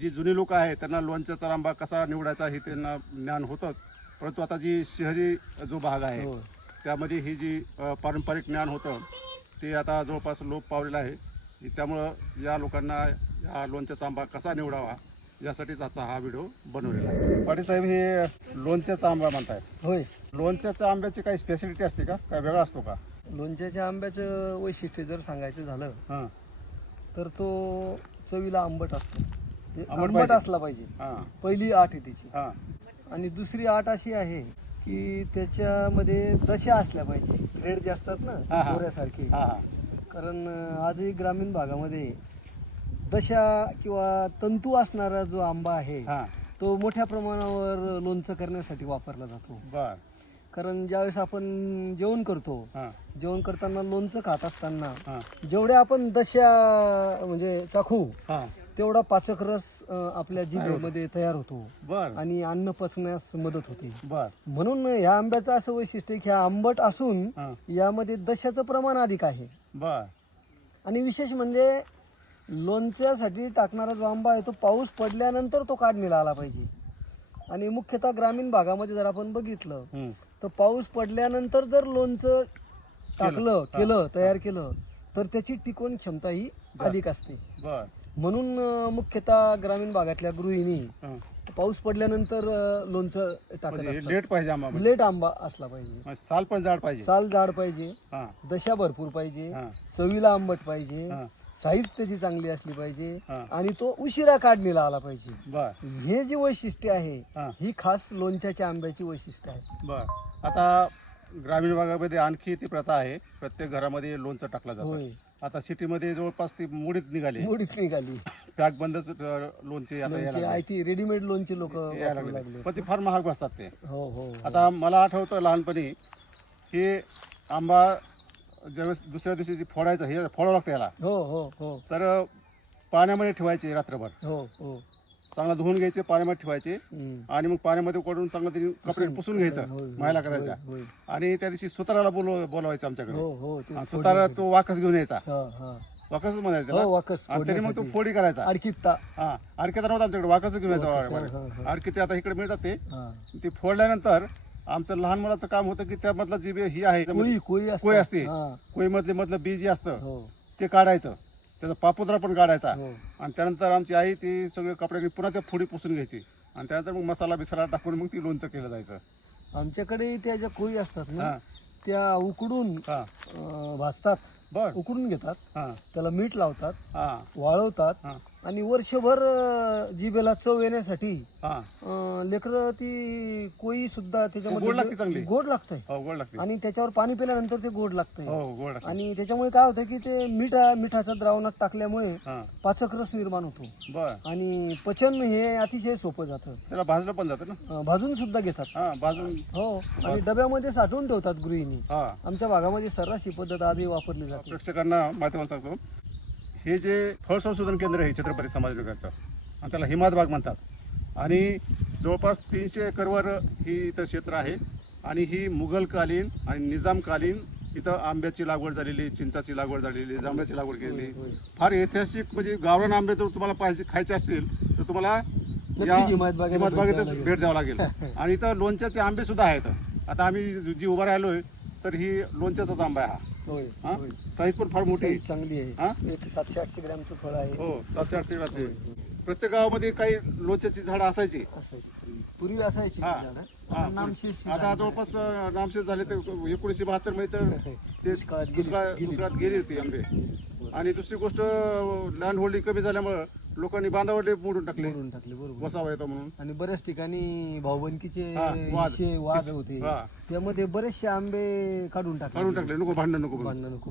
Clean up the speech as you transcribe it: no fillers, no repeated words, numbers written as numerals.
जी जुनी लोक आहेत त्यांना लोणच्याचा आंबा कसा निवडायचा हे त्यांना ज्ञान होतंच, परंतु आता जी शहरी जो भाग आहे त्यामध्ये ही जी पारंपरिक ज्ञान होतं ते आता जवळपास लोप पावलेलं आहे. त्यामुळं या लोकांना या लोणच्याचा आंबा कसा निवडावा यासाठीच आता हा व्हिडिओ बनवलेला आहे. पाटील साहेब, हे लोणच्याचा आंबा म्हणतायत. होय, लोणच्याच्या आंब्याची काही स्पेशालिटी असते का, काय वेगळा असतो का? लोणच्याच्या आंब्याचं वैशिष्ट्य जर सांगायचं झालं हां तर तो चवीला आंबट असतो. आंबट पाहिजे. असला पाहिजे. हां पहिली आठ आहे त्याची. हां आणि दुसरी आठ अशी आहे की त्याच्यामध्ये दशा असल्या पाहिजे. ग्रेड जे असतात हा, ना हा. दोऱ्यासारखे. हां कारण आजही ग्रामीण भागामध्ये दशा किंवा तंतू असणारा जो आंबा आहे हां तो मोठ्या प्रमाणावर लोणचं करण्यासाठी वापरला जातो. बर कारण ज्यावेळेस आपण जेवण करतो, हां जेवण करताना लोणचं खात असताना हां जेवढ्या आपण दशा म्हणजे चाखू हां तेवढा पाचक रस आपल्या जिभेमध्ये तयार होतो बर आणि अन्न पचण्यास मदत होते. बर म्हणून ह्या आंब्याचं असं वैशिष्ट्य आहे की हा आंबट असून हां यामध्ये दशाचं प्रमाण अधिक आहे. बर आणि विशेष म्हणजे लोणच्यासाठी टाकणारा जो आंबा आहे तो पाऊस पडल्यानंतर तो काढणीला आला पाहिजे. आणि मुख्यतः ग्रामीण भागामध्ये जर आपण बघितलं तर पाऊस पडल्यानंतर जर लोणचं केलं तयार केलं तर त्याची टिकवण क्षमता ही अधिक असते. बर म्हणून मुख्यतः ग्रामीण भागातल्या गृहिणी हां पाऊस पडल्यानंतर लोणचं टाकत म्हणजे असतात. लेट पाहिजे आंबा, म्हणजे लेट आंबा असला पाहिजे. साल पण जाड पाहिजे. साल जाड पाहिजे, हां दशा भरपूर पाहिजे, हां चवीला आंबट पाहिजे, हां साईज त्याची चांगली असली पाहिजे हां आणि तो उशिरा काढणीला आला पाहिजे. बर हे जी वैशिष्ट्य आहे हां ही खास लोणच्याच्या आंब्याची वैशिष्ट्य आहे. बर आता ग्रामीण भागामध्ये आणखी ती प्रथा आहे, प्रत्येक घरामध्ये लोणचं टाकलं जातं. होय, आता सिटीमध्ये जवळपास ती मुडीच निघाली, मोडीच निघाली. पॅक बंदच लोणचे आता यायला लोणचे लागले. ती रेडीमेड लोणचे लोक यायला वापरू लागले. लागले. पण ते फार महाग असतात ते. हो हो आता मला आठवतं लहानपणी की आंबा ज्यावेळेस दुसऱ्या दिवशी जे फोडायचं, हे फोडावं लागतं याला, हो हो हो तर पाण्यामध्ये ठेवायचे रात्रभर, हो हो चांगला धुवून घ्यायचे, पाण्यामध्ये ठेवायचे हम्म. आणि मग पाण्यामध्ये कोडून चांगलं तरी कपडे पुसून घ्यायचं, होय, होय, महिला होय, करायच्या. होय. आणि त्या दिवशी सुताराला बोलवायचं आमच्याकडे. हो हो ते आणि सुतारा तो वाकस घेऊन यायचा, हा, हा. वाकसच म्हणायचं हो त्याला. वाकस आणि त्याने मग तो फोडण्यासाठी. फोडी करायचा. अडकित्ता. हा अडके तर नव्हतं आमच्याकडे, वाकस घेऊन वाकस, यायचा. हा, हा. अडके ते आता इकडे मिळतात ते. हा. ते फोडल्यानंतर आमचं लहान मुलाचं काम होतं की त्यामधलं जी ही आहे कोळी कोय असते, हा. कोयमधलं बी जे असतं हो ते काढायचं, त्याचा पापुद्रा पण काढायचा. हो आणि त्यानंतर आमची आई ती सगळे कपड्याने पुन्हा त्या फोडी पुसून घ्यायची आणि त्यानंतर मग मसाला बिसाला टाकून मग ती लोणचं केलं जायचं. आमच्याकडे त्या ज्या कोळी असतात ना हां त्या उकडून हां भाजतात, बर उकडून घेतात, हां त्याला मीठ लावतात, हां वाळवतात हां आणि वर्षभर जिभेला चव येण्यासाठी हां लेकरं ती कोळी सुद्धा गोड लागते चांगली. गोड लागतंय हो गोड लागते. आणि त्याच्यावर पाणी पिल्यानंतर ते गोड लागतंय. हो गोड लागते. आणि त्याच्यामुळे काय होतं की ते मिठाच्या द्रावणात टाकल्यामुळे हां पाचक रस निर्माण होतो बर आणि पचन हे अतिशय सोपं जातं. त्याला भाजलं पण जातं ना. भाजून सुद्धा घेतात. हां भाजून. हो आणि डब्यामध्ये साठवून ठेवतात गृहिणी. हां आमच्या भागामध्ये सर्रास ही पद्धत आधी वापरली जाते. प्रेक्षकांना माहिती सांगतो, हे जे फळ संशोधन केंद्र आहे छत्रपती संभाजीनगरचं आणि त्याला हिमायतबाग म्हणतात आणि जवळपास 300 एकरवर ही इथं क्षेत्र आहे आणि ही मुघलकालीन आणि निजामकालीन इथं आंब्याची लागवड झालेली, चिंचाची लागवड झालेली, जांभळाची लागवड केलेली. फार ऐतिहासिक म्हणजे गावरान आंबे जर तुम्हाला पाहिजे खायचे असतील तर तुम्हाला या हिमायतबागेतच भेट द्यावं लागेल. आणि इथं लोणच्याचे आंबे सुद्धा आहेत. आता आम्ही जी उभा राहिलोय तर ही लोणच्याचाच आंबा आहे हा. होय हां होय. साईज पण फार मोठी आहे. साईज चांगली आहे. हां एक 700-800 ग्रॅमचं फळ आहे. हो 700-800 ग्रामचे. प्रत्येक गावामध्ये काही लोणच्याची झाडं असायची. असायची. पूर्वी असायची हां. ती झाडं. हां, आता नामशेष आता जवळपास नामशेष झाले ते 1972 मध्ये तर ते दुष्काळात गेली होती आंबे. आणि दुसरी गोष्ट लँड होल्डिंग कमी झाल्यामुळं लोकांनी बांधावरले मोडून टाकले, बरोबर. वसावा येतो म्हणून. आणि बऱ्याच ठिकाणी भाऊबंदकीचे हां, वाद वाद होते. हां, त्यामध्ये बरेचसे आंबे काढून काढून टाकले, नको भांडण नको म्हणून. भांडणं नको.